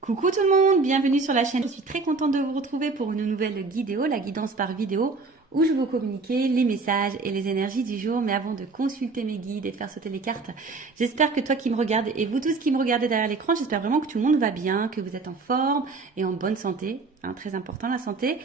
Coucou tout le monde, bienvenue sur la chaîne. Je suis très contente de vous retrouver pour une nouvelle vidéo, la guidance par vidéo, où je vais vous communiquer les messages et les énergies du jour. Mais avant de consulter mes guides et de faire sauter les cartes, j'espère que toi qui me regardes et vous tous qui me regardez derrière l'écran, j'espère vraiment que tout le monde va bien, que vous êtes en forme et en bonne santé. Très important la santé.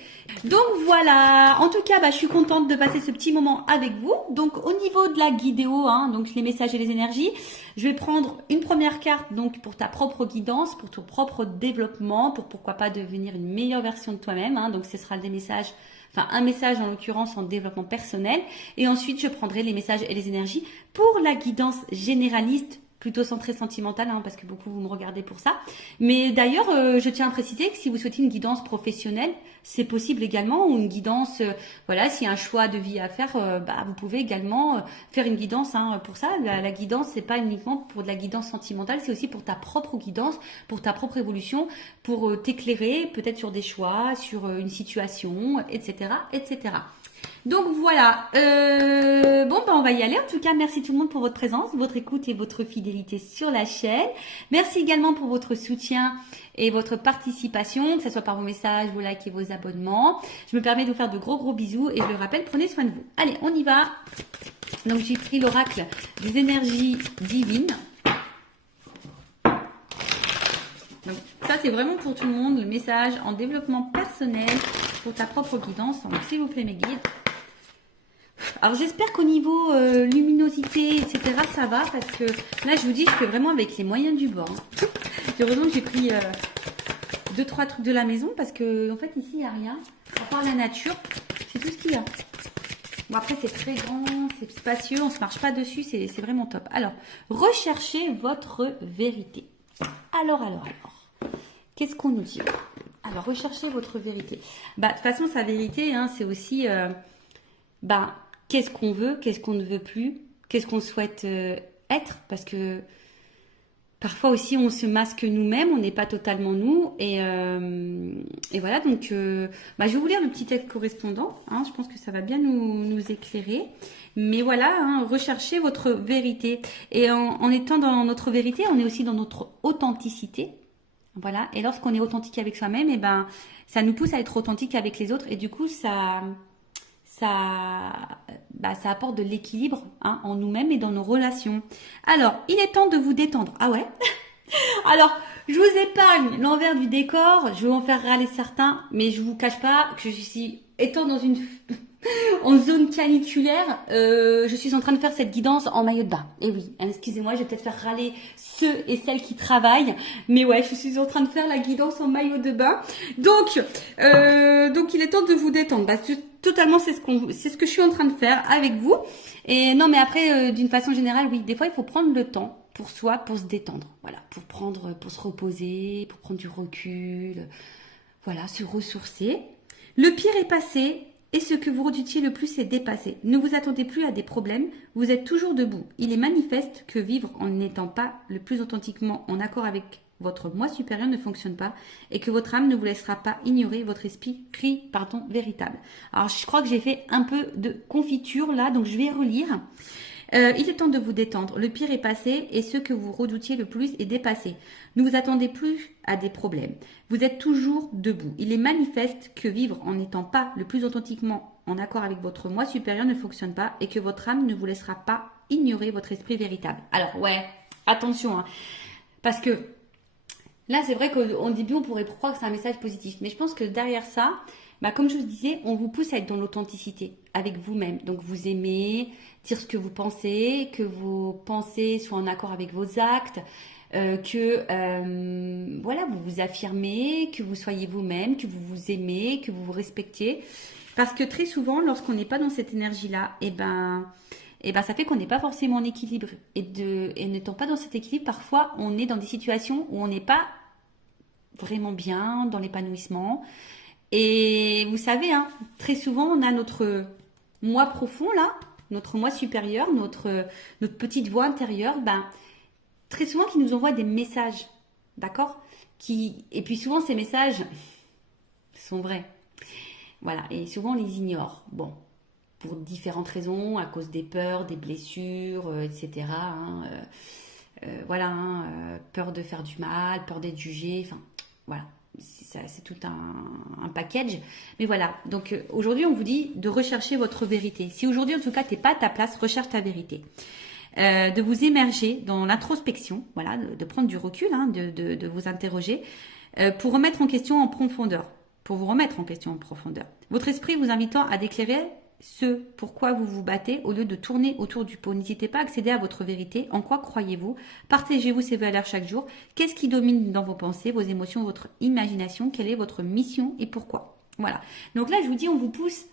Donc voilà, en tout cas je suis contente de passer ce petit moment avec vous. Donc au niveau de la guidéo, donc les messages et les énergies, je vais prendre une première carte donc pour ta propre guidance, pour ton propre développement, pour pourquoi pas devenir une meilleure version de toi-même. Donc ce sera des messages, enfin un message en l'occurrence en développement personnel. Et ensuite je prendrai les messages et les énergies pour la guidance généraliste, plutôt centré sentimental, parce que beaucoup vous me regardez pour ça. Mais d'ailleurs, je tiens à préciser que si vous souhaitez une guidance professionnelle, c'est possible également, ou une guidance, voilà, s'il y a un choix de vie à faire, vous pouvez également faire une guidance pour ça. La guidance, c'est pas uniquement pour de la guidance sentimentale, c'est aussi pour ta propre guidance, pour ta propre évolution, pour t'éclairer peut-être sur des choix, sur une situation, etc., etc. Donc voilà, on va y aller. En tout cas, merci tout le monde pour votre présence, votre écoute et votre fidélité sur la chaîne. Merci également pour votre soutien et votre participation, que ce soit par vos messages, vos likes et vos abonnements. Je me permets de vous faire de gros bisous et je le rappelle, prenez soin de vous. Allez, on y va. Donc j'ai pris l'oracle des énergies divines. Donc ça c'est vraiment pour tout le monde, le message en développement personnel pour ta propre guidance. Donc s'il vous plaît mes guides. Alors j'espère qu'au niveau luminosité, etc. ça va, parce que là je vous dis, je fais vraiment avec les moyens du bord. Heureusement que j'ai pris 2-3 trucs de la maison, parce que en fait ici il n'y a rien, à part la nature, c'est tout ce qu'il y a. Bon après c'est très grand, c'est spacieux, on ne se marche pas dessus, c'est vraiment top. Alors, recherchez votre vérité. Alors, qu'est-ce qu'on nous dit? Alors, recherchez votre vérité. De toute façon sa vérité, c'est aussi... qu'est-ce qu'on veut, qu'est-ce qu'on ne veut plus, qu'est-ce qu'on souhaite être, parce que parfois aussi on se masque nous-mêmes, on n'est pas totalement nous, et voilà, donc je vais vous lire le petit texte correspondant, je pense que ça va bien nous éclairer, mais voilà, recherchez votre vérité, et en étant dans notre vérité, on est aussi dans notre authenticité. Voilà, et lorsqu'on est authentique avec soi-même, ça nous pousse à être authentique avec les autres, et du coup ça apporte de l'équilibre en nous-mêmes et dans nos relations. Alors, il est temps de vous détendre. Ah ouais? Alors, je vous épargne l'envers du décor, je vais en faire râler certains, mais je vous cache pas que je suis, étant dans une en zone caniculaire, je suis en train de faire cette guidance en maillot de bain. Et oui, excusez-moi, je vais peut-être faire râler ceux et celles qui travaillent, mais ouais, je suis en train de faire la guidance en maillot de bain. Donc il est temps de vous détendre. Totalement, c'est ce que je suis en train de faire avec vous. Et non, mais après, d'une façon générale, oui, des fois, il faut prendre le temps pour soi, pour se détendre. Voilà, pour se reposer, pour prendre du recul. Voilà, se ressourcer. Le pire est passé. Et ce que vous redoutiez le plus est dépassé. Ne vous attendez plus à des problèmes, vous êtes toujours debout. Il est manifeste que vivre en n'étant pas le plus authentiquement en accord avec votre moi supérieur ne fonctionne pas et que votre âme ne vous laissera pas ignorer votre esprit véritable. Alors je crois que j'ai fait un peu de confiture là, donc je vais relire. Il est temps de vous détendre. Le pire est passé et ce que vous redoutiez le plus est dépassé. Ne vous attendez plus à des problèmes. Vous êtes toujours debout. Il est manifeste que vivre en n'étant pas le plus authentiquement en accord avec votre moi supérieur ne fonctionne pas et que votre âme ne vous laissera pas ignorer votre esprit véritable. Alors ouais, attention, parce que là c'est vrai qu'au début on pourrait croire que c'est un message positif, mais je pense que derrière ça, comme je vous disais, on vous pousse à être dans l'authenticité avec vous-même. Donc vous aimez dire ce que vos pensées soient en accord avec vos actes, vous vous affirmez, que vous soyez vous-même, que vous vous aimez, que vous vous respectiez. Parce que très souvent, lorsqu'on n'est pas dans cette énergie-là, ça fait qu'on n'est pas forcément en équilibre. Et n'étant pas dans cet équilibre, parfois on est dans des situations où on n'est pas vraiment bien, dans l'épanouissement. Et vous savez, très souvent, on a notre moi profond, là, notre moi supérieur, notre petite voix intérieure, très souvent qui nous envoie des messages, d'accord? Et puis souvent, ces messages sont vrais. Voilà, et souvent, on les ignore. Bon, pour différentes raisons, à cause des peurs, des blessures, etc. Peur de faire du mal, peur d'être jugé, enfin... Voilà, c'est tout un package. Mais voilà, donc aujourd'hui, on vous dit de rechercher votre vérité. Si aujourd'hui, en tout cas, tu n'es pas à ta place, recherche ta vérité. De vous émerger dans l'introspection, voilà, de prendre du recul, hein, de vous interroger, pour remettre en question en profondeur, pour vous remettre en question en profondeur. Votre esprit vous invitant à déclarer ce pourquoi vous vous battez au lieu de tourner autour du pot. N'hésitez pas à accéder à votre vérité. En quoi croyez-vous? Partagez-vous ces valeurs chaque jour. Qu'est-ce qui domine dans vos pensées, vos émotions, votre imagination? Quelle est votre mission et pourquoi? Voilà. Donc là, je vous dis, on vous pousse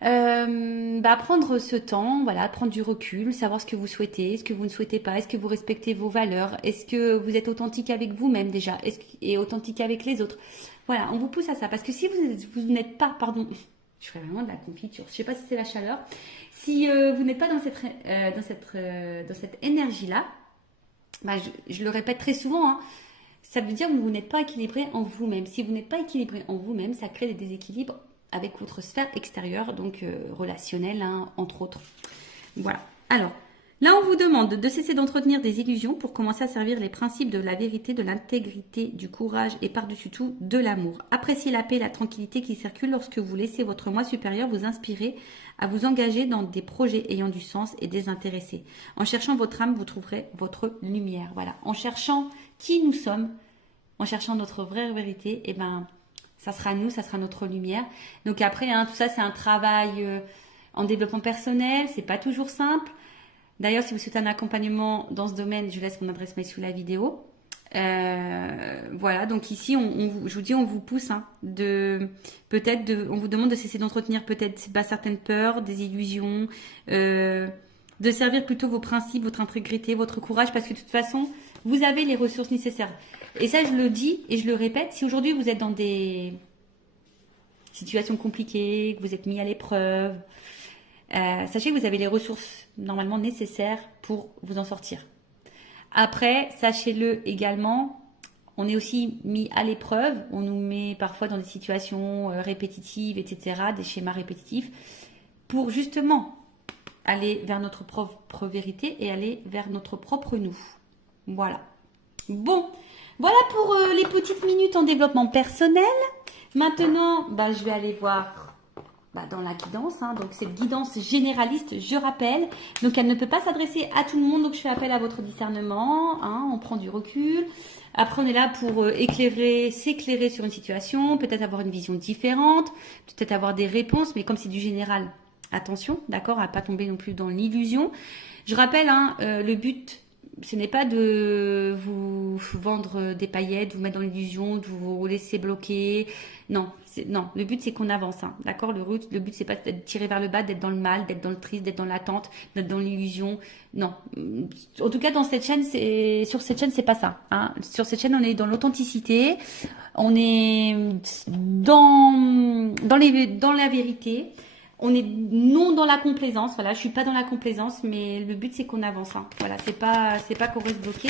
prendre ce temps, voilà, prendre du recul, savoir ce que vous souhaitez, ce que vous ne souhaitez pas, est-ce que vous respectez vos valeurs, est-ce que vous êtes authentique avec vous-même déjà, et authentique avec les autres. Voilà, on vous pousse à ça, parce que si vous n'êtes pas, pardon, je ferais vraiment de la confiture, je sais pas si c'est la chaleur, si vous n'êtes pas dans cette énergie-là, je le répète très souvent, hein, ça veut dire que vous n'êtes pas équilibré en vous-même. Si vous n'êtes pas équilibré en vous-même, ça crée des déséquilibres avec votre sphère extérieure, donc relationnelle, hein, entre autres. Voilà. Alors, là, on vous demande de cesser d'entretenir des illusions pour commencer à servir les principes de la vérité, de l'intégrité, du courage et par-dessus tout, de l'amour. Appréciez la paix et la tranquillité qui circulent lorsque vous laissez votre moi supérieur vous inspirer à vous engager dans des projets ayant du sens et désintéressés. En cherchant votre âme, vous trouverez votre lumière. Voilà. En cherchant qui nous sommes, en cherchant notre vraie vérité, eh ben, ça sera nous, ça sera notre lumière. Donc après, hein, tout ça, c'est un travail en développement personnel. C'est pas toujours simple. D'ailleurs, si vous souhaitez un accompagnement dans ce domaine, je laisse mon adresse mail sous la vidéo. Voilà, donc ici, je vous dis, on vous pousse, hein, on vous demande de cesser d'entretenir peut-être certaines peurs, des illusions, de servir plutôt vos principes, votre intégrité, votre courage, parce que de toute façon, vous avez les ressources nécessaires. Et ça, je le dis et je le répète, si aujourd'hui vous êtes dans des situations compliquées, que vous êtes mis à l'épreuve, sachez que vous avez les ressources normalement nécessaires pour vous en sortir. Après, sachez-le également, on est aussi mis à l'épreuve, on nous met parfois dans des situations répétitives, etc., des schémas répétitifs, pour justement aller vers notre propre vérité et aller vers notre propre nous. Voilà. Bon, voilà pour les petites minutes en développement personnel. Maintenant, je vais aller voir dans la guidance. Hein. Donc, cette guidance généraliste, je rappelle. Donc, elle ne peut pas s'adresser à tout le monde. Donc, je fais appel à votre discernement. Hein. On prend du recul. Après, on est là pour s'éclairer sur une situation. Peut-être avoir une vision différente. Peut-être avoir des réponses. Mais comme c'est du général, attention, d'accord, à ne pas tomber non plus dans l'illusion. Je rappelle, hein, le but, ce n'est pas de vous vendre des paillettes, vous mettre dans l'illusion, de vous laisser bloquer. Non, le but c'est qu'on avance, hein, d'accord. Le but c'est pas d'être tiré vers le bas, d'être dans le mal, d'être dans le triste, d'être dans l'attente, d'être dans l'illusion. Non. En tout cas, sur cette chaîne, c'est pas ça. Hein. Sur cette chaîne, on est dans l'authenticité, on est dans la vérité. On est non dans la complaisance, voilà, je suis pas dans la complaisance, mais le but c'est qu'on avance, hein. Voilà, c'est pas qu'on reste bloqué,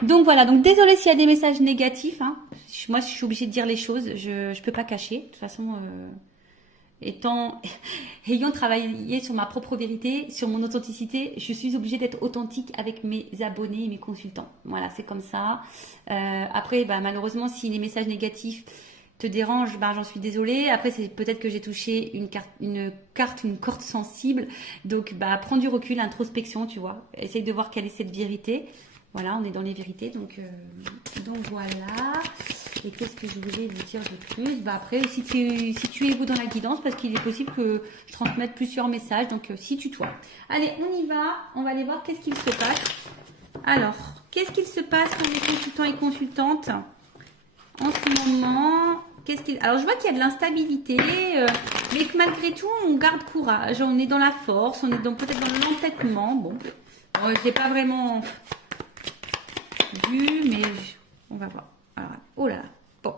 donc voilà, donc désolé s'il y a des messages négatifs, hein. Moi je suis obligée de dire les choses, je peux pas cacher, de toute façon, ayant travaillé sur ma propre vérité, sur mon authenticité, je suis obligée d'être authentique avec mes abonnés et mes consultants, voilà, c'est comme ça. Après, malheureusement, si les messages négatifs te dérange, j'en suis désolée. Après, c'est peut-être que j'ai touché une corde sensible. Donc, prends du recul, introspection, tu vois. Essaye de voir quelle est cette vérité. Voilà, on est dans les vérités. Donc voilà. Et qu'est-ce que je voulais vous dire de plus? Après, si tu es vous dans la guidance, parce qu'il est possible que je transmette plusieurs messages. Donc, si tutoie. Allez, on y va. On va aller voir qu'est-ce qu'il se passe. Alors, qu'est-ce qu'il se passe pour les consultants et consultantes en ce moment? Alors, je vois qu'il y a de l'instabilité, mais que malgré tout, on garde courage. On est dans la force, on est peut-être dans l'entêtement. Bon, je n'ai pas vraiment vu, mais on va voir. Alors, oh là là. Bon.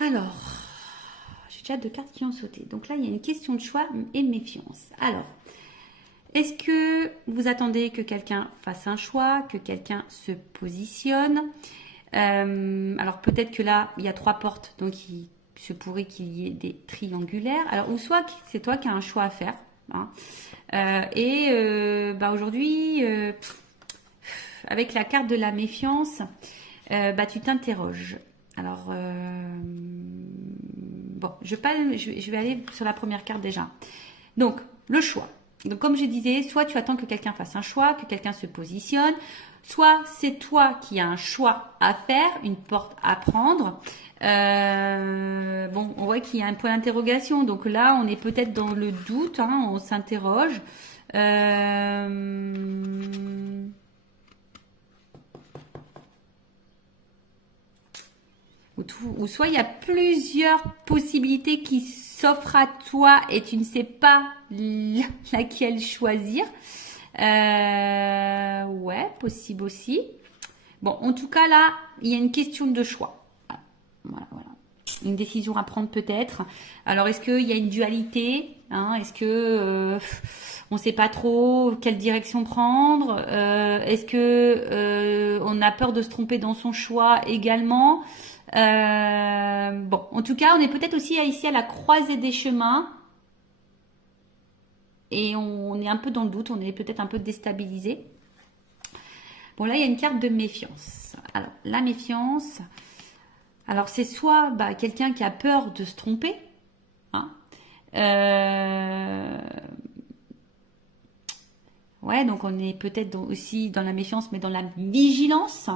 Alors, j'ai déjà 2 cartes qui ont sauté. Donc là, il y a une question de choix et méfiance. Alors, est-ce que vous attendez que quelqu'un fasse un choix, que quelqu'un se positionne? Alors peut-être que là, il y a 3 portes, donc il se pourrait qu'il y ait des triangulaires. Alors, ou soit c'est toi qui as un choix à faire. Hein. Aujourd'hui, avec la carte de la méfiance, bah tu t'interroges. Alors, bon, je vais aller sur la première carte déjà. Donc, le choix. Donc, comme je disais, soit tu attends que quelqu'un fasse un choix, que quelqu'un se positionne, soit c'est toi qui as un choix à faire, une porte à prendre. Bon, on voit qu'il y a un point d'interrogation. Donc là, on est peut-être dans le doute, hein, on s'interroge. Ou soit il y a plusieurs possibilités qui s'offrent à toi et tu ne sais pas laquelle choisir. Ouais, possible aussi. Bon, en tout cas là, il y a une question de choix. Voilà, voilà. Une décision à prendre peut-être. Alors, est-ce qu'il y a une dualité, hein? Est-ce que on ne sait pas trop quelle direction prendre? Est-ce que on a peur de se tromper dans son choix également? Bon, en tout cas, on est peut-être aussi ici à la croisée des chemins et on est un peu dans le doute, on est peut-être un peu déstabilisé. Bon, là, il y a une carte de méfiance. Alors, la méfiance, alors c'est soit bah, quelqu'un qui a peur de se tromper, hein, ouais, donc on est peut-être aussi dans la méfiance, mais dans la vigilance.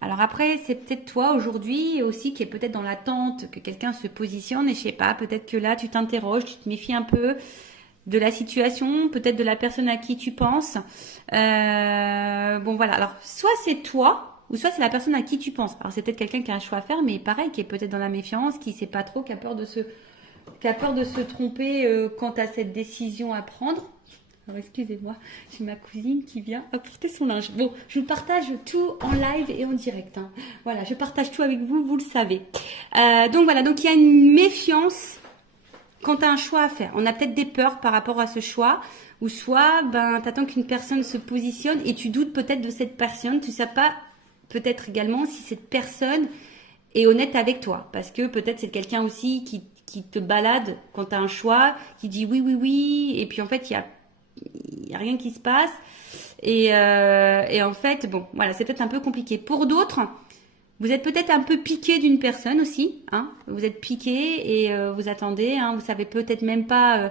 Alors après, c'est peut-être toi aujourd'hui aussi qui est peut-être dans l'attente que quelqu'un se positionne et je sais pas, peut-être que là tu t'interroges, tu te méfies un peu de la situation, peut-être de la personne à qui tu penses. Bon voilà, alors soit c'est toi ou soit c'est la personne à qui tu penses. Alors c'est peut-être quelqu'un qui a un choix à faire, mais pareil, qui est peut-être dans la méfiance, qui sait pas trop, qui a peur de se tromper quant à cette décision à prendre. Alors excusez-moi, j'ai ma cousine qui vient apporter son linge. Bon, je vous partage tout en live et en direct, hein. Voilà, je partage tout avec vous, vous le savez. Donc voilà, donc il y a une méfiance quand tu as un choix à faire. On a peut-être des peurs par rapport à ce choix, ou soit ben t'attends qu'une personne se positionne et tu doutes peut-être de cette personne. Tu sais pas peut-être également si cette personne est honnête avec toi, parce que peut-être c'est quelqu'un aussi qui te balade quand tu as un choix, qui dit oui, oui, oui, et puis en fait il y a rien qui se passe et en fait bon voilà c'est peut-être un peu compliqué pour d'autres. Vous êtes peut-être un peu piqué d'une personne aussi, hein. Vous êtes piqué et vous attendez, hein. Vous savez peut-être même pas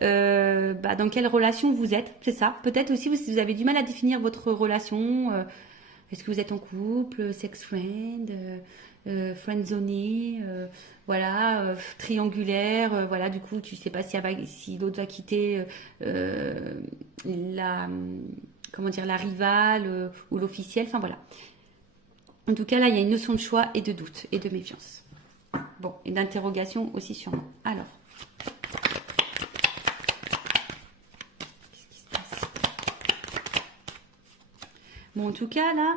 bah, dans quelle relation vous êtes, c'est ça. Peut-être aussi vous avez du mal à définir votre relation. Est-ce que vous êtes en couple, sex friend, friendzoné, voilà, triangulaire, voilà. Du coup, tu sais pas si l'autre va quitter la, comment dire, la rivale ou l'officiel. Enfin voilà. En tout cas, là, il y a une notion de choix et de doute et de méfiance. Bon, et d'interrogation aussi sûrement. Alors, qu'est-ce qui se passe? Bon, en tout cas, là,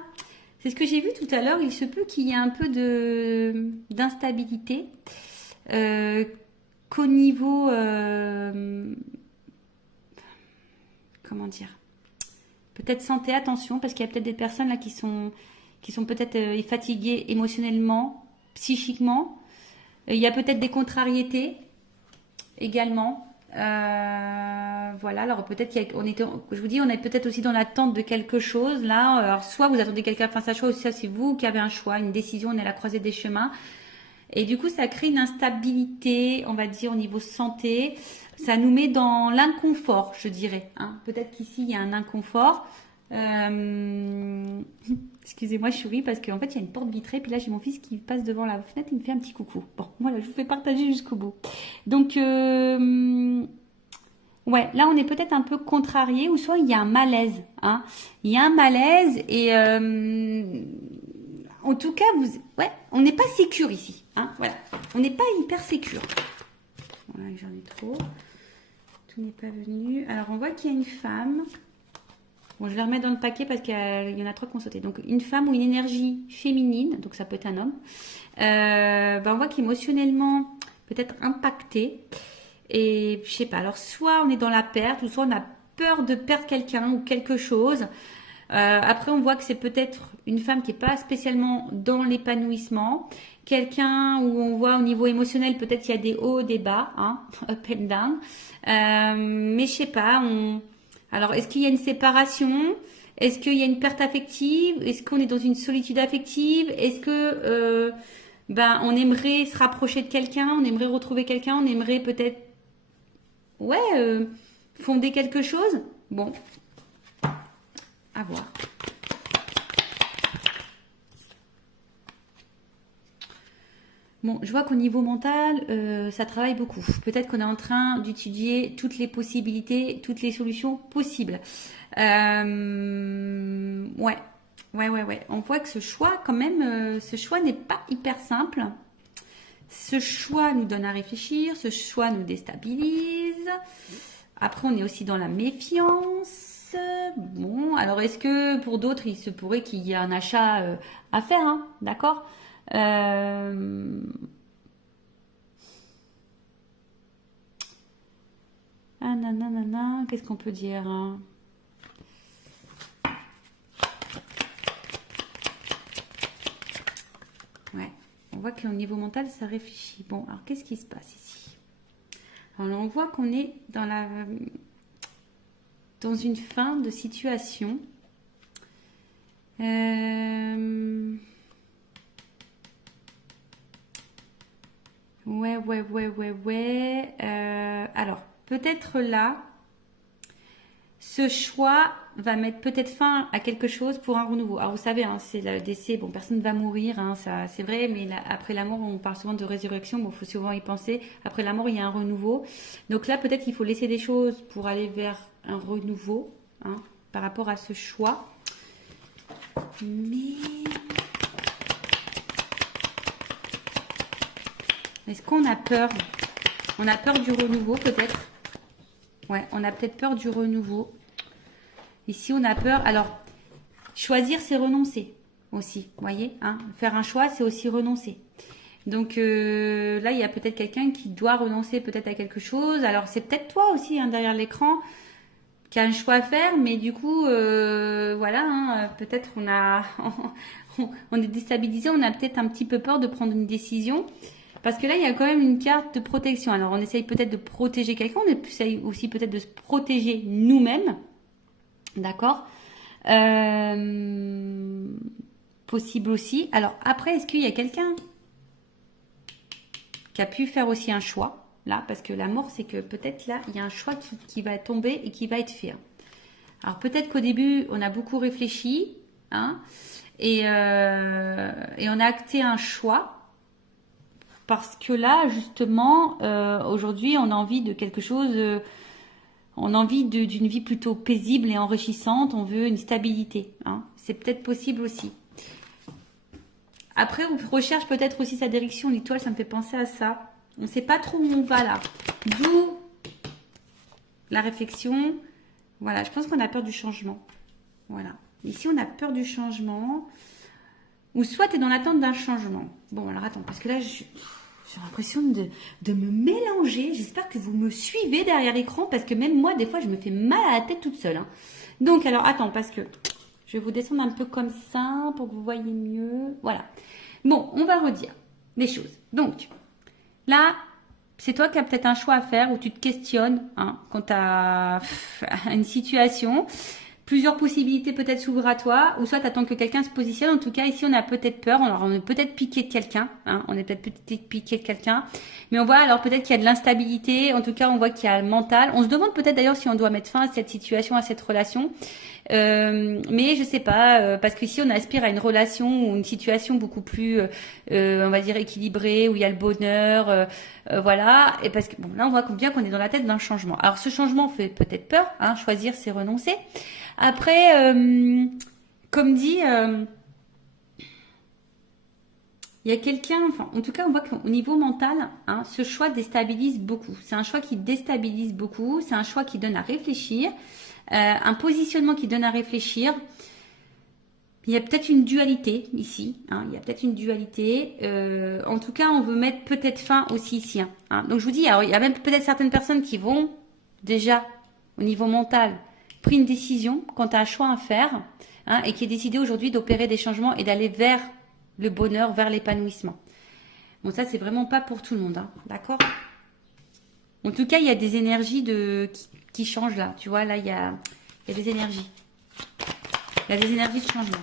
c'est ce que j'ai vu tout à l'heure. Il se peut qu'il y ait un peu d'instabilité qu'au niveau... comment dire? Peut-être santé, attention, parce qu'il y a peut-être des personnes là qui sont peut-être fatiguées émotionnellement, psychiquement. Il y a peut-être des contrariétés également. Voilà, alors peut-être je vous dis, on est peut-être aussi dans l'attente de quelque chose là. Alors soit vous attendez quelqu'un fasse un choix, ou soit c'est vous qui avez un choix, une décision, on est à la croisée des chemins. Et du coup, ça crée une instabilité, on va dire, au niveau santé. Ça nous met dans l'inconfort, je dirais, hein. Peut-être qu'ici, il y a un inconfort. Excusez-moi, je souris parce qu'en fait, il y a une porte vitrée. Puis là, j'ai mon fils qui passe devant la fenêtre. Il me fait un petit coucou. Bon, voilà, je vous fais partager jusqu'au bout. Donc, ouais, là, on est peut-être un peu contrarié. Ou soit, il y a un malaise, hein. Il y a un malaise et... en tout cas, ouais, on n'est pas sécure ici, hein, voilà. On n'est pas hyper sécure. Voilà, j'en ai trop. Tout n'est pas venu. Alors, on voit qu'il y a une femme. Bon, je vais remettre dans le paquet parce qu'il y en a trois qui ont sauté. Donc, une femme ou une énergie féminine, donc ça peut être un homme. On voit qu'émotionnellement, peut-être impacté. Et je sais pas, alors soit on est dans la perte, ou soit on a peur de perdre quelqu'un ou quelque chose. Après, on voit que c'est peut-être une femme qui n'est pas spécialement dans l'épanouissement. Quelqu'un où on voit au niveau émotionnel, peut-être qu'il y a des hauts, des bas, hein, up and down. Mais je sais pas, Alors, est-ce qu'il y a une séparation? Est-ce qu'il y a une perte affective? Est-ce qu'on est dans une solitude affective? Est-ce que on aimerait se rapprocher de quelqu'un? On aimerait retrouver quelqu'un? On aimerait peut-être fonder quelque chose? Bon, à voir. Bon, je vois qu'au niveau mental, ça travaille beaucoup. Peut-être qu'on est en train d'étudier toutes les possibilités, toutes les solutions possibles. Ouais. On voit que ce choix, quand même, ce choix n'est pas hyper simple. Ce choix nous donne à réfléchir, ce choix nous déstabilise. Après, on est aussi dans la méfiance. Bon, alors est-ce que pour d'autres, il se pourrait qu'il y ait un achat à faire, hein, d'accord? Ah nanana, qu'est-ce qu'on peut dire, hein? Ouais, on voit qu'au niveau mental, ça réfléchit. Bon, alors qu'est-ce qui se passe ici? Alors on voit qu'on est dans une fin de situation. Ouais. Alors, peut-être là, ce choix va mettre peut-être fin à quelque chose pour un renouveau. Alors, vous savez, hein, c'est le décès. Bon, personne ne va mourir, hein, ça, c'est vrai, mais là, après la mort, on parle souvent de résurrection. Bon, il faut souvent y penser. Après la mort, il y a un renouveau. Donc là, peut-être qu'il faut laisser des choses pour aller vers un renouveau, hein, par rapport à ce choix. Mais est-ce qu'on a peur? On a peur du renouveau peut-être. Ouais, on a peut-être peur du renouveau. Ici, on a peur. Alors, choisir, c'est renoncer aussi. Vous voyez, hein, faire un choix, c'est aussi renoncer. Donc là, il y a peut-être quelqu'un qui doit renoncer peut-être à quelque chose. Alors, c'est peut-être toi aussi, hein, derrière l'écran, qui a un choix à faire. Mais du coup, voilà, hein, peut-être on est déstabilisé. On a peut-être un petit peu peur de prendre une décision. Parce que là, il y a quand même une carte de protection. Alors, on essaye peut-être de protéger quelqu'un. On essaye aussi peut-être de se protéger nous-mêmes. D'accord? Possible aussi. Alors, après, est-ce qu'il y a quelqu'un qui a pu faire aussi un choix? Là, parce que la mort, c'est que peut-être là, il y a un choix qui va tomber et qui va être fait. Alors, peut-être qu'au début, on a beaucoup réfléchi. Hein, et on a acté un choix. Parce que là, justement, aujourd'hui, on a envie de quelque chose, on a envie d'une vie plutôt paisible et enrichissante, on veut une stabilité. Hein. C'est peut-être possible aussi. Après, on recherche peut-être aussi sa direction. L'étoile, ça me fait penser à ça. On ne sait pas trop où on va là. D'où la réflexion. Voilà, je pense qu'on a peur du changement. Voilà. Ici, on a peur du changement. Ou soit tu es dans l'attente d'un changement. Bon, alors attends, parce que là, j'ai l'impression de me mélanger. J'espère que vous me suivez derrière l'écran, parce que même moi, des fois, je me fais mal à la tête toute seule. Hein. Donc, alors, attends, parce que je vais vous descendre un peu comme ça, pour que vous voyez mieux. Voilà. Bon, on va redire les choses. Donc, là, c'est toi qui as peut-être un choix à faire, où tu te questionnes hein, quant à une situation. Plusieurs possibilités peut-être s'ouvrent à toi, ou soit tu attends que quelqu'un se positionne. En tout cas, ici, on a peut-être peur. Alors, on est peut-être piqué de quelqu'un. Hein, on est peut-être piqué de quelqu'un. Mais on voit alors peut-être qu'il y a de l'instabilité. En tout cas, on voit qu'il y a le mental. On se demande peut-être d'ailleurs si on doit mettre fin à cette situation, à cette relation. Mais je sais pas, parce qu'ici, on aspire à une relation ou une situation beaucoup plus, on va dire, équilibrée, où il y a le bonheur. Voilà. Et parce que, bon, là, on voit bien qu'on est dans la tête d'un changement. Alors, ce changement fait peut-être peur. Hein, choisir, c'est renoncer. Après, comme dit, il y a quelqu'un, enfin, en tout cas, on voit qu'au niveau mental, hein, ce choix déstabilise beaucoup. C'est un choix qui déstabilise beaucoup, c'est un choix qui donne à réfléchir, un positionnement qui donne à réfléchir. Il y a peut-être une dualité ici, hein, il y a peut-être une dualité. En tout cas, on veut mettre peut-être fin aussi ici. Hein. Donc, je vous dis, alors, il y a même peut-être certaines personnes qui vont déjà, au niveau mental, pris une décision quant à un choix à faire hein, et qui est décidé aujourd'hui d'opérer des changements et d'aller vers le bonheur, vers l'épanouissement. Bon, ça, c'est vraiment pas pour tout le monde, hein, d'accord? En tout cas, il y a des énergies qui changent là. Tu vois, là, il y a Il y a des énergies. Il y a des énergies de changement.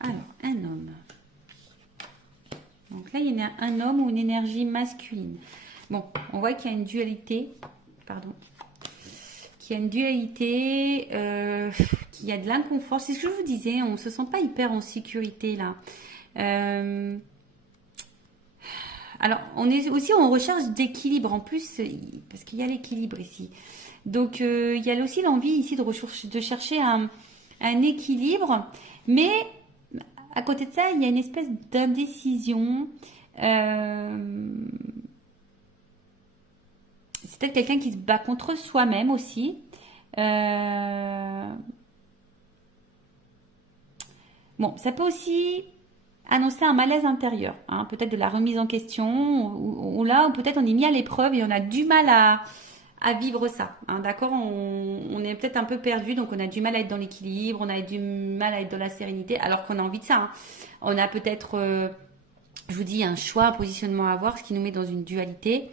Alors, un homme. Donc là, il y a un homme ou une énergie masculine. Bon, on voit qu'il y a une dualité. Pardon. Qu'il y a une dualité, qu'il y a de l'inconfort. C'est ce que je vous disais, on ne se sent pas hyper en sécurité là. Alors, on est aussi en recherche d'équilibre en plus, parce qu'il y a l'équilibre ici. Donc, il y a aussi l'envie ici de chercher un équilibre, mais à côté de ça, il y a une espèce d'indécision. C'est peut-être quelqu'un qui se bat contre soi-même aussi. Bon, ça peut aussi annoncer un malaise intérieur, hein, peut-être de la remise en question, ou là, ou peut-être on est mis à l'épreuve et on a du mal à vivre ça. Hein, d'accord, on est peut-être un peu perdu, donc on a du mal à être dans l'équilibre, on a du mal à être dans la sérénité, alors qu'on a envie de ça. Hein. On a peut-être, je vous dis, un choix, un positionnement à avoir, ce qui nous met dans une dualité.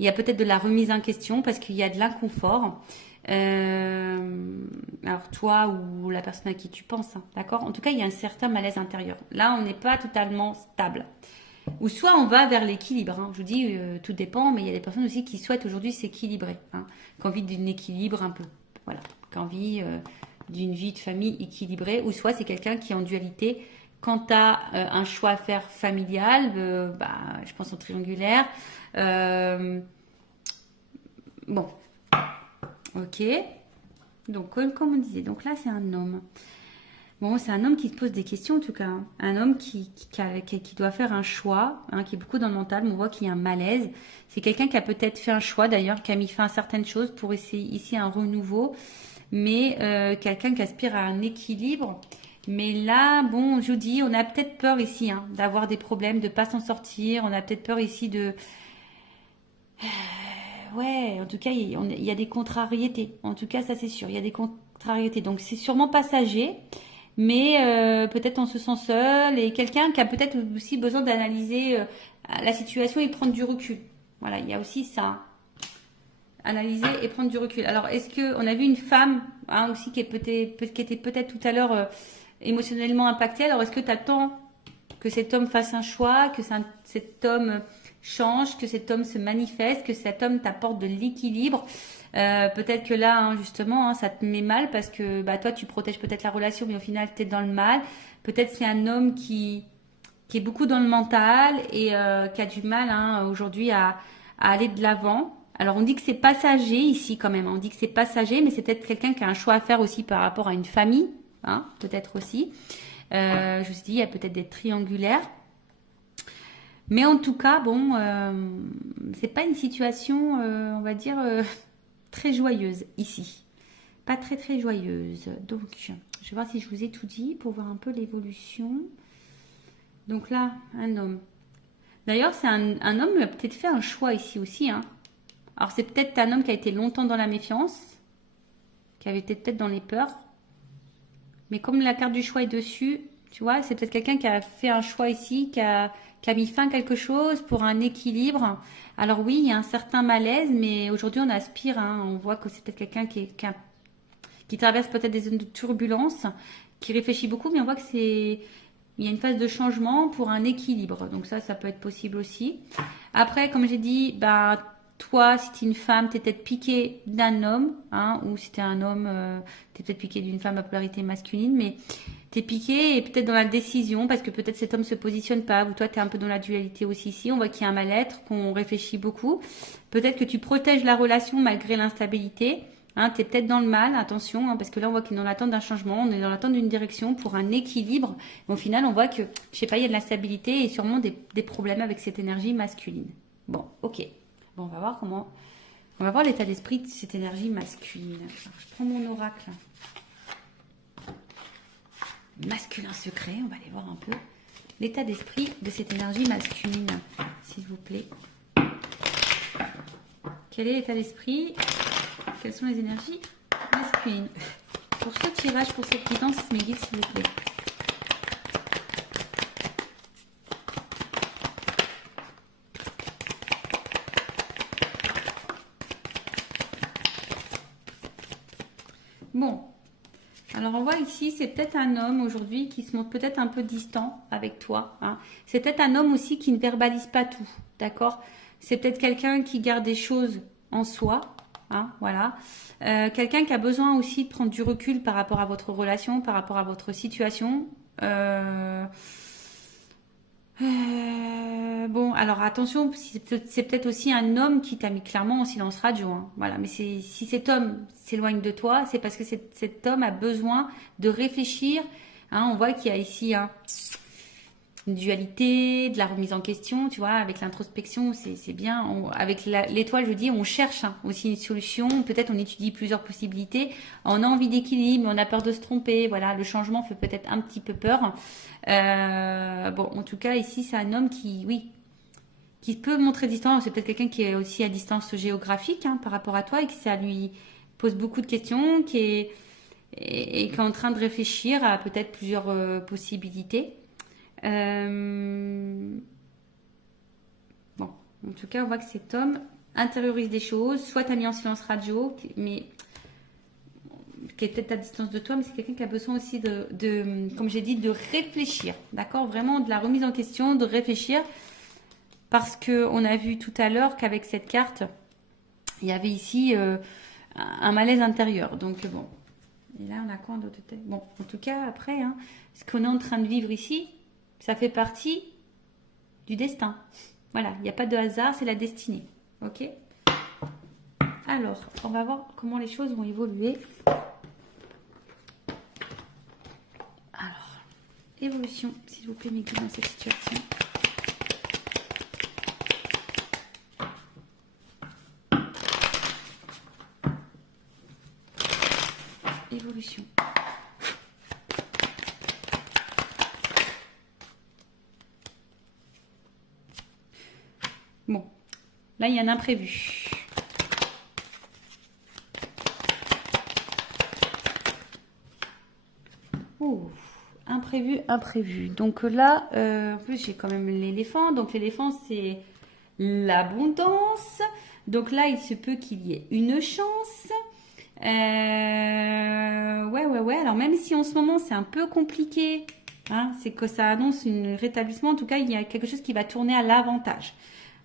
Il y a peut-être de la remise en question parce qu'il y a de l'inconfort. Alors toi ou la personne à qui tu penses, hein, d'accord? En tout cas, il y a un certain malaise intérieur. Là, on n'est pas totalement stable. Ou soit on va vers l'équilibre. Hein. Je vous dis, tout dépend, mais il y a des personnes aussi qui souhaitent aujourd'hui s'équilibrer, hein, qui ont envie d'un équilibre un peu, voilà, qui ont envie d'une vie de famille équilibrée. Ou soit c'est quelqu'un qui est en dualité. Quand tu as un choix à faire familial, je pense en triangulaire. Bon, ok. Donc, comme on disait, donc là, c'est un homme. Bon, c'est un homme qui se pose des questions en tout cas. Hein. Un homme qui doit faire un choix, hein, qui est beaucoup dans le mental, mais on voit qu'il y a un malaise. C'est quelqu'un qui a peut-être fait un choix d'ailleurs, qui a mis fin à certaines choses pour essayer ici un renouveau, mais quelqu'un qui aspire à un équilibre. Mais là, bon, je vous dis, on a peut-être peur ici hein, d'avoir des problèmes, de ne pas s'en sortir. On a peut-être peur ici de... Ouais, en tout cas, il y a des contrariétés. En tout cas, ça c'est sûr, il y a des contrariétés. Donc c'est sûrement passager, mais peut-être on se sent seul et quelqu'un qui a peut-être aussi besoin d'analyser la situation et prendre du recul. Voilà, il y a aussi ça. Analyser et prendre du recul. Alors, est-ce que on a vu une femme hein, aussi qui était peut-être tout à l'heure émotionnellement impactée. Alors, est-ce que tu attends que cet homme fasse un choix, que cet homme change, que cet homme se manifeste, que cet homme t'apporte de l'équilibre? Peut-être que là, hein, justement, hein, ça te met mal parce que bah, toi, tu protèges peut-être la relation, mais au final, tu es dans le mal. Peut-être c'est un homme qui est beaucoup dans le mental et qui a du mal hein, aujourd'hui à aller de l'avant. Alors, on dit que c'est passager ici quand même. On dit que c'est passager, mais c'est peut-être quelqu'un qui a un choix à faire aussi par rapport à une famille. Hein, peut-être aussi. Je vous ai dit, il y a peut-être des triangulaires. Mais en tout cas, bon, c'est pas une situation, on va dire, très joyeuse ici. Pas très très joyeuse. Donc, je vais voir si je vous ai tout dit pour voir un peu l'évolution. Donc là, un homme. D'ailleurs, c'est un homme qui a peut-être fait un choix ici aussi. Hein. Alors, c'est peut-être un homme qui a été longtemps dans la méfiance, qui avait été peut-être dans les peurs. Mais comme la carte du choix est dessus, tu vois, c'est peut-être quelqu'un qui a fait un choix ici, qui a mis fin à quelque chose pour un équilibre. Alors oui, il y a un certain malaise, mais aujourd'hui on aspire, hein, on voit que c'est peut-être quelqu'un qui traverse peut-être des zones de turbulence, qui réfléchit beaucoup, mais on voit que il y a une phase de changement pour un équilibre. Donc ça peut être possible aussi. Après, comme j'ai dit, bah toi, si tu es une femme, tu es peut-être piqué d'un homme, hein, ou si tu es un homme, tu es peut-être piqué d'une femme à polarité masculine, mais tu es piqué et peut-être dans la décision, parce que peut-être cet homme se positionne pas, ou toi tu es un peu dans la dualité aussi ici, on voit qu'il y a un mal-être, qu'on réfléchit beaucoup. Peut-être que tu protèges la relation malgré l'instabilité, hein, tu es peut-être dans le mal, attention, hein, parce que là on voit qu'il est dans l'attente d'un changement, on est dans l'attente d'une direction pour un équilibre, mais au final on voit que, je sais pas, il y a de l'instabilité et sûrement des problèmes avec cette énergie masculine. Bon, ok. Bon, on va voir l'état d'esprit de cette énergie masculine. Alors, je prends mon oracle. Masculin secret, on va aller voir un peu l'état d'esprit de cette énergie masculine, s'il vous plaît. Quel est l'état d'esprit? Quelles sont les énergies masculines? pour ce tirage, pour cette guidance, mes guides, s'il vous plaît. Bon, alors on voit ici, c'est peut-être un homme aujourd'hui qui se montre peut-être un peu distant avec toi. Hein. C'est peut-être un homme aussi qui ne verbalise pas tout, d'accord? C'est peut-être quelqu'un qui garde des choses en soi, hein, voilà. Quelqu'un qui a besoin aussi de prendre du recul par rapport à votre relation, par rapport à votre situation. Bon, alors attention, c'est peut-être aussi un homme qui t'a mis clairement en silence radio. Hein. Voilà, mais si cet homme s'éloigne de toi, c'est parce que cet homme a besoin de réfléchir. Hein, on voit qu'il y a ici une dualité, de la remise en question, tu vois, avec l'introspection, c'est bien. Avec l'étoile, je dis, on cherche aussi une solution. Peut-être on étudie plusieurs possibilités. On a envie d'équilibre, mais on a peur de se tromper. Voilà, le changement fait peut-être un petit peu peur. Bon, en tout cas, ici, c'est un homme qui, oui, qui peut montrer distance. C'est peut-être quelqu'un qui est aussi à distance géographique par rapport à toi et que ça lui pose beaucoup de questions, qui est en train de réfléchir à peut-être plusieurs possibilités. Bon, en tout cas, on voit que cet homme intériorise des choses, soit t'as mis en silence radio, mais qui est peut-être à distance de toi, mais c'est quelqu'un qui a besoin aussi comme j'ai dit, de réfléchir, d'accord? Vraiment de la remise en question, de réfléchir, parce que on a vu tout à l'heure qu'avec cette carte, il y avait ici un malaise intérieur. Donc bon, et là on a quoi d'autre? Bon, en tout cas après, ce qu'on est en train de vivre ici, ça fait partie du destin. Voilà, il n'y a pas de hasard, c'est la destinée. Ok? Alors, on va voir comment les choses vont évoluer. Alors, évolution, s'il vous plaît, mes guides, dans cette situation. Évolution. Bon, là, il y a un imprévu. Oh, imprévu. Donc là, en plus, j'ai quand même l'éléphant. Donc l'éléphant, c'est l'abondance. Donc là, il se peut qu'il y ait une chance. Ouais. Alors même si en ce moment, c'est un peu compliqué, c'est que ça annonce un rétablissement. En tout cas, il y a quelque chose qui va tourner à l'avantage.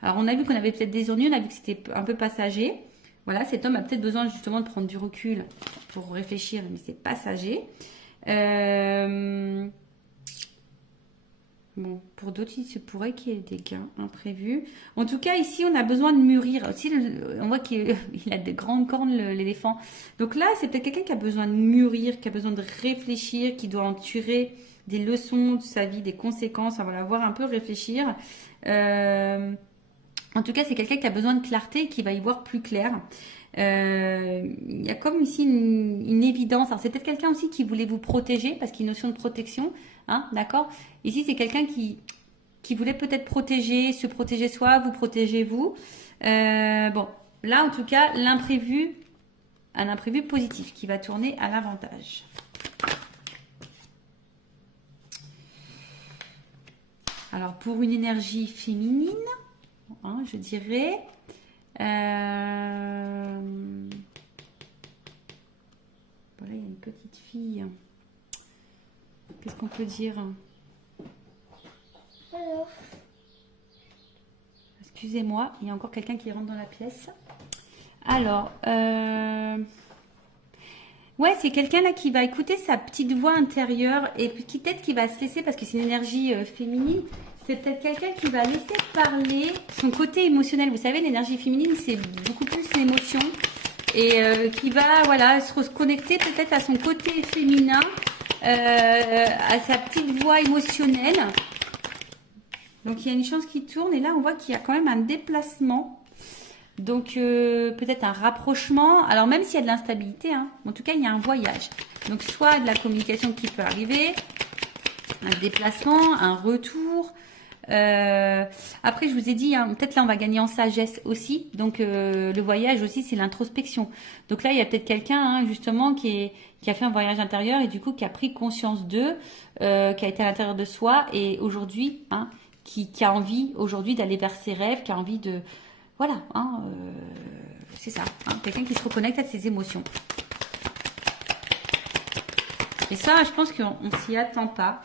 Alors, on a vu qu'on avait peut-être des ennuis, on a vu que c'était un peu passager. Voilà, cet homme a peut-être besoin justement de prendre du recul pour réfléchir, mais c'est passager. Bon, pour d'autres, il se pourrait qu'il y ait des gains imprévus. En tout cas, ici, on a besoin de mûrir. Aussi, on voit qu'il a de grandes cornes, l'éléphant. Donc là, c'est peut-être quelqu'un qui a besoin de mûrir, qui a besoin de réfléchir, qui doit en tirer des leçons de sa vie, des conséquences. Enfin, voilà, voir un peu réfléchir. En tout cas, c'est quelqu'un qui a besoin de clarté et qui va y voir plus clair. Il y a comme ici une évidence. Alors, c'est peut-être quelqu'un aussi qui voulait vous protéger parce qu'il y a une notion de protection. D'accord? Ici, c'est quelqu'un qui voulait peut-être se protéger soi, vous protéger vous. Bon, là, en tout cas, un imprévu positif qui va tourner à l'avantage. Alors, pour une énergie féminine, je dirais. Voilà, il y a une petite fille. Qu'est-ce qu'on peut dire? Alors. Excusez-moi, il y a encore quelqu'un qui rentre dans la pièce. Alors, ouais, c'est quelqu'un là qui va écouter sa petite voix intérieure et puis peut-être qui va se laisser, parce que c'est une énergie féminine. C'est peut-être quelqu'un qui va laisser parler son côté émotionnel. Vous savez, l'énergie féminine, c'est beaucoup plus l'émotion. Et qui va se reconnecter peut-être à son côté féminin, à sa petite voix émotionnelle. Donc, il y a une chance qui tourne. Et là, on voit qu'il y a quand même un déplacement. Donc, peut-être un rapprochement. Alors, même s'il y a de l'instabilité, en tout cas, il y a un voyage. Donc, soit de la communication qui peut arriver, un déplacement, un retour. Après, je vous ai dit, hein, peut-être là, on va gagner en sagesse aussi. Donc, le voyage aussi, c'est l'introspection. Donc là, il y a peut-être quelqu'un, hein, justement, qui a fait un voyage intérieur et du coup, qui a pris conscience d'eux, qui a été à l'intérieur de soi et aujourd'hui, hein, qui a envie aujourd'hui d'aller vers ses rêves, qui a envie de... Voilà, hein, c'est ça. Hein, quelqu'un qui se reconnecte à ses émotions. Et ça, je pense qu'on ne s'y attend pas.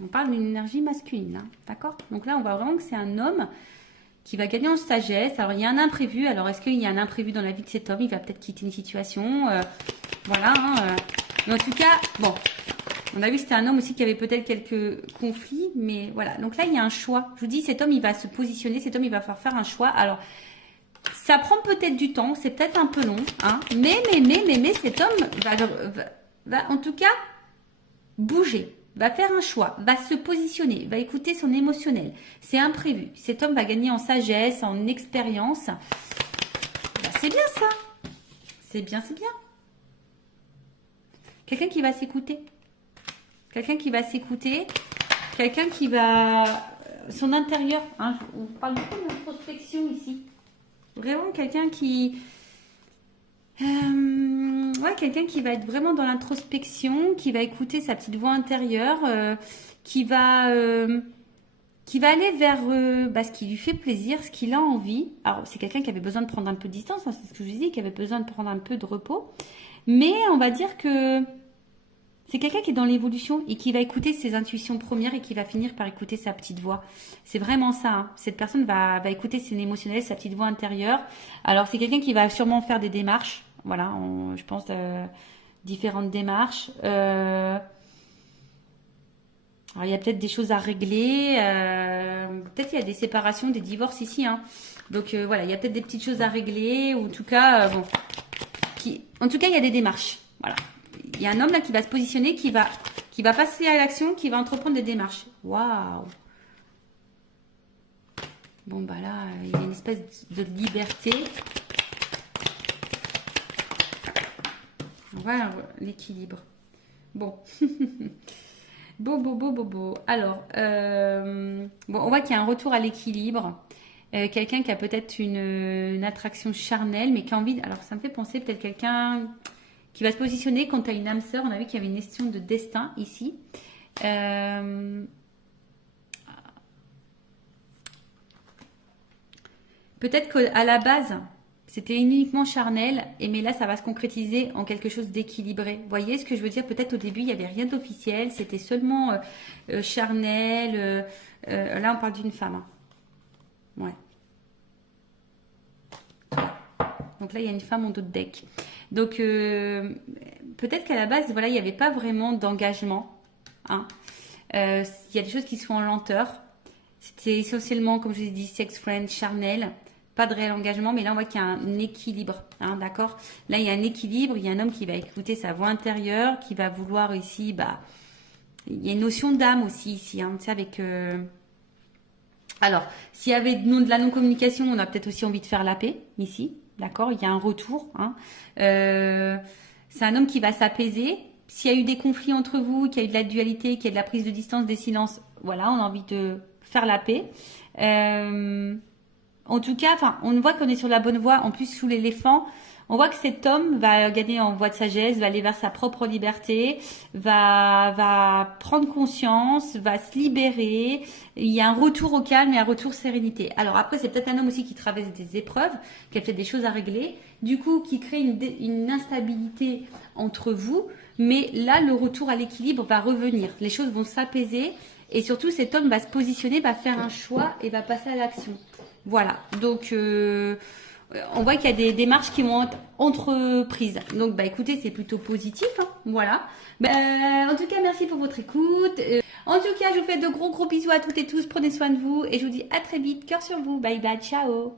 On parle d'une énergie masculine, hein, d'accord? Donc là, on voit vraiment que c'est un homme qui va gagner en sagesse. Alors, il y a un imprévu. Alors, est-ce qu'il y a un imprévu dans la vie de cet homme? Il va peut-être quitter une situation. Voilà. Hein, mais en tout cas, bon, on a vu que c'était un homme aussi qui avait peut-être quelques conflits. Mais voilà. Donc là, il y a un choix. Je vous dis, cet homme, il va se positionner. Cet homme, il va faire un choix. Alors, ça prend peut-être du temps. C'est peut-être un peu long. Hein, mais cet homme va en tout cas bouger. Va faire un choix, va se positionner, va écouter son émotionnel. C'est imprévu. Cet homme va gagner en sagesse, en expérience. Ben, c'est bien ça. C'est bien, c'est bien. Quelqu'un qui va s'écouter. Quelqu'un qui va s'écouter. Quelqu'un qui va... Son intérieur. Hein, on parle beaucoup d'introspection ici. Vraiment quelqu'un qui... ouais, quelqu'un qui va être vraiment dans l'introspection, qui va écouter sa petite voix intérieure, qui va aller vers ce qui lui fait plaisir, ce qu'il a envie. Alors, c'est quelqu'un qui avait besoin de prendre un peu de distance, hein, c'est ce que je vous dis, qui avait besoin de prendre un peu de repos. Mais on va dire que c'est quelqu'un qui est dans l'évolution et qui va écouter ses intuitions premières et qui va finir par écouter sa petite voix. C'est vraiment ça. Hein. Cette personne va écouter ses émotionnels, sa petite voix intérieure. Alors, c'est quelqu'un qui va sûrement faire des démarches. Voilà, je pense différentes démarches. Alors, il y a peut-être des choses à régler. Peut-être il y a des séparations, des divorces ici. Hein. Donc voilà, il y a peut-être des petites choses à régler. Ou en tout cas, en tout cas, il y a des démarches. Voilà, il y a un homme là qui va se positionner, qui va passer à l'action, qui va entreprendre des démarches. Waouh. Bon bah là, il y a une espèce de liberté. Voilà l'équilibre. Bon. Beau. Alors, bon, on voit qu'il y a un retour à l'équilibre. Quelqu'un qui a peut-être une attraction charnelle, mais qui a envie... Alors, ça me fait penser peut-être quelqu'un qui va se positionner quand tu as une âme sœur. On a vu qu'il y avait une question de destin ici. Peut-être qu'à la base... C'était uniquement charnel, mais là, ça va se concrétiser en quelque chose d'équilibré. Vous voyez ce que je veux dire? Peut-être au début, il n'y avait rien d'officiel, c'était seulement charnel. Là, on parle d'une femme. Hein. Ouais. Donc là, il y a une femme en dos de deck. Donc, peut-être qu'à la base, voilà, il n'y avait pas vraiment d'engagement. Hein. Il y a des choses qui se font en lenteur. C'était essentiellement, comme je vous ai dit, sex friend, charnel. Pas de réel engagement, mais là on voit qu'il y a un équilibre, hein, d'accord? Là il y a un équilibre, il y a un homme qui va écouter sa voix intérieure, qui va vouloir ici, il y a une notion d'âme aussi ici, hein, tu sais, avec... Alors, s'il y avait de la non-communication, on a peut-être aussi envie de faire la paix, ici, d'accord? Il y a un retour, hein. C'est un homme qui va s'apaiser. S'il y a eu des conflits entre vous, qu'il y a eu de la dualité, qu'il y a de la prise de distance, des silences, voilà, on a envie de faire la paix. En tout cas, on voit qu'on est sur la bonne voie. En plus, sous l'éléphant, on voit que cet homme va gagner en voie de sagesse, va aller vers sa propre liberté, va prendre conscience, va se libérer. Il y a un retour au calme et un retour sérénité. Alors après, c'est peut-être un homme aussi qui traverse des épreuves, qui a peut-être des choses à régler, du coup, qui crée une instabilité entre vous. Mais là, le retour à l'équilibre va revenir. Les choses vont s'apaiser et surtout, cet homme va se positionner, va faire un choix et va passer à l'action. Voilà, donc on voit qu'il y a des démarches qui vont être entreprises. Donc, écoutez, c'est plutôt positif, hein, voilà. En tout cas, merci pour votre écoute. En tout cas, je vous fais de gros bisous à toutes et tous. Prenez soin de vous et je vous dis à très vite. Cœur sur vous. Bye bye, ciao.